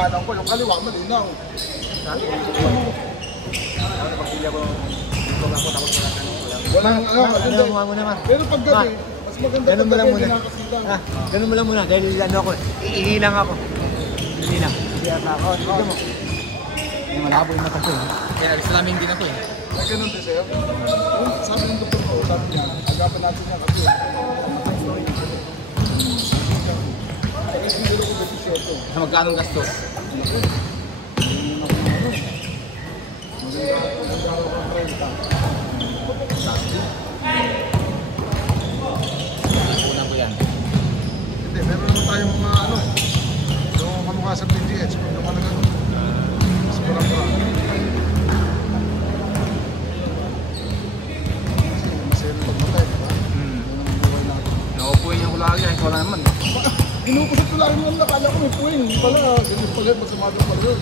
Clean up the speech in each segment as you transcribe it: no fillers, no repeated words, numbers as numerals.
kanan ko, yung kaliwa malinaw. Pagpili ako, tulog ako, tapos walang ano, Ano mo muna, ma? pero pag gabi, mas maganda Ganun mo pag lang gabi, muna. ginakasilang. Ganun mo lang muna, dahil ano ako, iilang ako. Iilang. Hindi ako, tignan mo. Yung malabo yung mata ko eh. Kaya Islamin din ako eh. Ay, ganun din sa'yo. Sabi ng doktor ko, sabi niya, agapan natin niya kasi. Kasi hindi ko besisyoso. Sa magkano gastos? Una ko yan. Hindi, meron naman tayong mga ano, yung kamukha sa PGH, kung naman na gano'n. Mas kurang pa. Kasi masaya pagmatay, di ba? Yun ang buhay natin. Naupuin niya ko lagi, ay wala naman. Inupusot ko lang yung nakala ko may puwing. Hindi pala, ganyan pala, masamagang pala yun.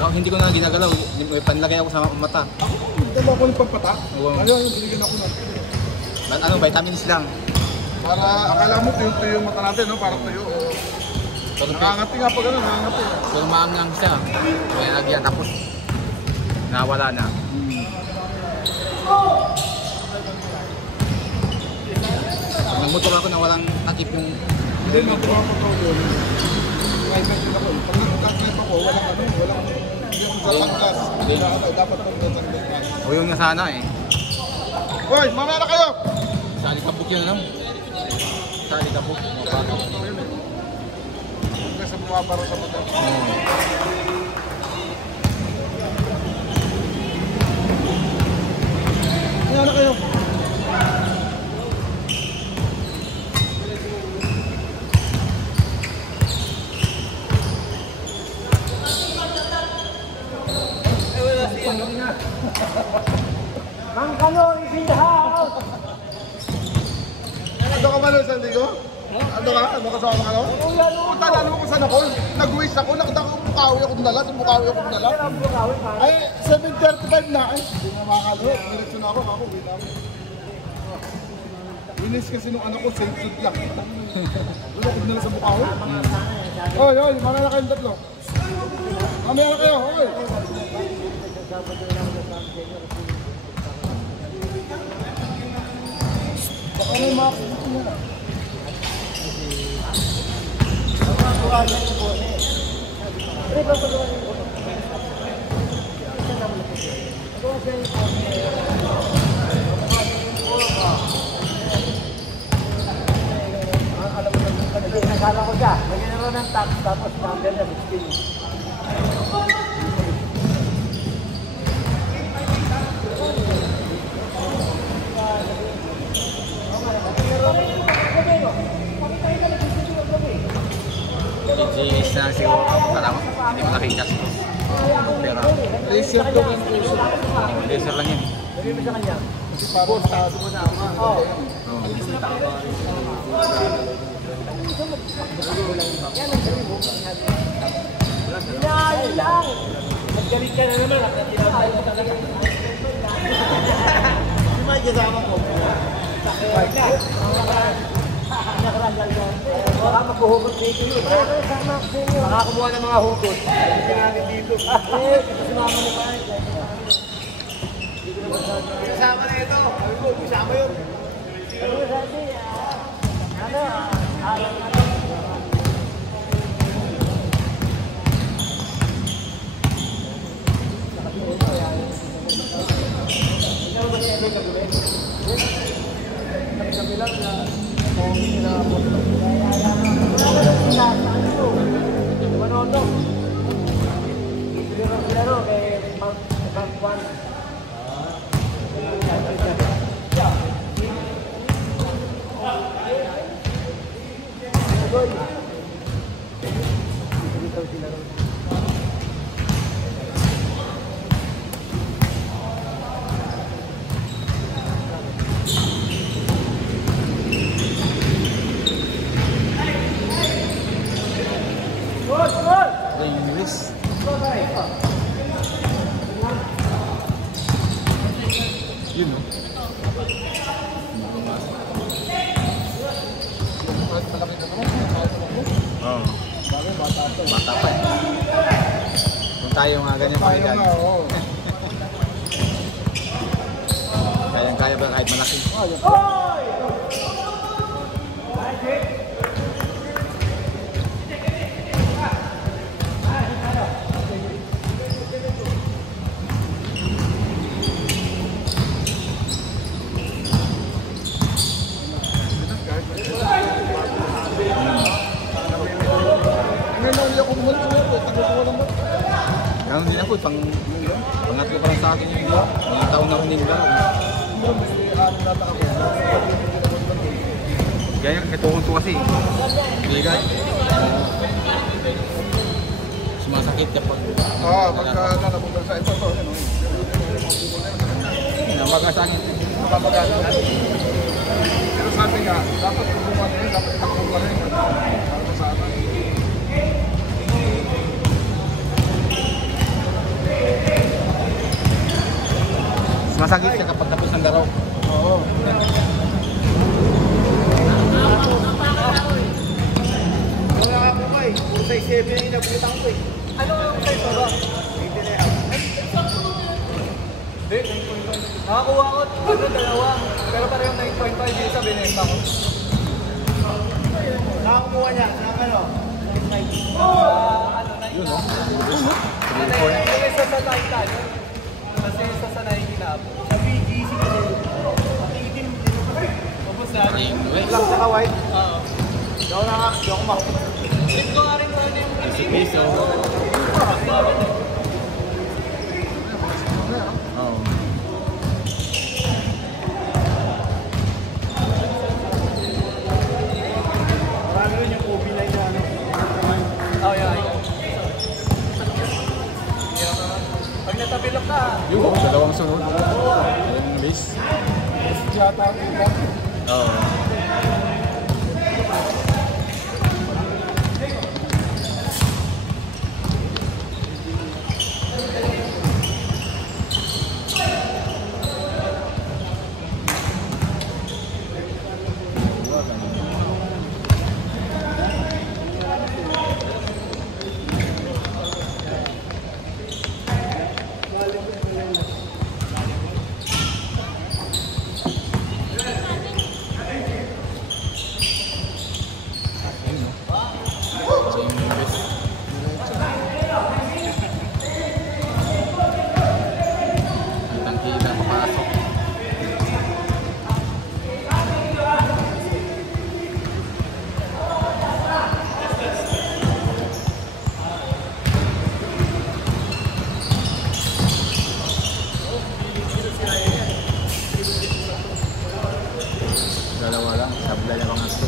Hindi ko na ginagalaw, may panlagay ako sa mata. Ako, dala ko ng pagpata. Oo. Ayun, binigyan ako ng Ano, vitamins lang. para akala mo tuyo-tuyo yung mata natin, no? Parang tuyo. Nakangati nga pa gano'n, nakangati. Kung maangang siya, kaya lagyan, tapos nawala na. Nagmotor ako na walang takip yung... Hindi, magpapagaw yun. Private yun ako. Pag nagkaklipe ako, walang ano, walang... Hindi ako sasanggas. Dapat pag nasanggas. O yun nga sana eh. Hoy, mamaya na kayo! Sali kabuk yun lang. Sali kabuk. Hanggang sa bumabaro sa mata. Mamaya na kayo! Mang Kano is in the house! Ano ka ba nun, Sandigo? Ano ka? Ano kasama ka nun? Punta na naman kung saan ako. Nag-wish ako, nakita ko Bukawi akong dala. Sa Bukawi akong dala. Ay, 7:35 na. Ay, hindi na makakalo. Diretso na ako, uwi na ako. Winis kasi nung anak ko, safe food lang. Wala ko dinala sa Bukawi. Oy, oy, mamaya na kayong tatlo. Mamaya na kayo, oy. Baka may mga kulit. Nakala ko siya, magiging ng tax tapos number na 16. DJs na siguro ako pala mo. Hindi mo nakita siguro. Pero, Laser daw yung puso. laser lang yan. Sabi mo sa kanya, Kasi parang taas mo na ama. oo. Yan lang! Maggalit ka na naman at natinatay mo talaga. Hindi may kasama ko. Sakit ka. Baka maghuhugot dito yun. Baka kumuha ng mga hugot. Hindi namin dito. Kasama na pa. Kasama na ito. Kasama yun. Ano sabi? Ano? Alam na. English. Yun no? Malaki na naman. Oo. Bagay, bata pa. Bata pa eh. tayo mga ganyan Tayo paligan. nga, oo. Kayang-kaya ba kahit malaki? Ngayon na ulit ako bumalik sa loob, tagal ko lang ba? Ganun din ako, pangatlo pa lang sa akin yung video. Mga taon na rin nila. Ganyan, ituhon ko kasi. Bigat. Sumasakit kapag... Oo, pagka napunta sa ito, Napakasakit. napapagano. Pero sabi nga, dapat kumuha na yun, dapat itakbo ka rin. Para sa atin. Sumasakit siya kapag tapos ng laro. Oo. Ano ang size ba? Nakakuha ko, dalawa. Pero parehong 9.5 yung isa binenta ko. Nakakuha niya, ano? Yun, no? Yung isa sa Titan, kasi isa sa Nike na po. Sa BGC kasi. Tapos na. Lang sa white. Oo. Di ako makakita. Sit ko nga rin ko ano yung Piso. Oo. Marami rin yung Kobe na yun. Oh, yeah. Pag natabilok ka, Yung dalawang sunod. Yung list. Yata ang iba. Oo. Kitang-kita papasok. Dalawa lang, sabla na mga ito.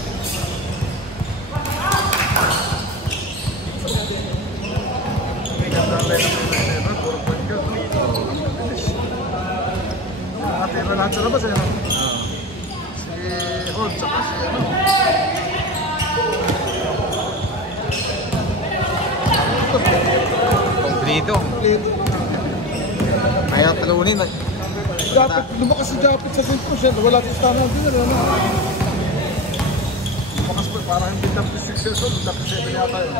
Nakatira lahat sa labas eh. No? Oo. Si Old, saka si ano. Kompleto. Kaya talunin. Dapat, lumakas si Japit sa 100%. Wala si Stanley din. Ano? Lumakas pa, parang hindi tapos 6 years old. Tapos 7 yata yun.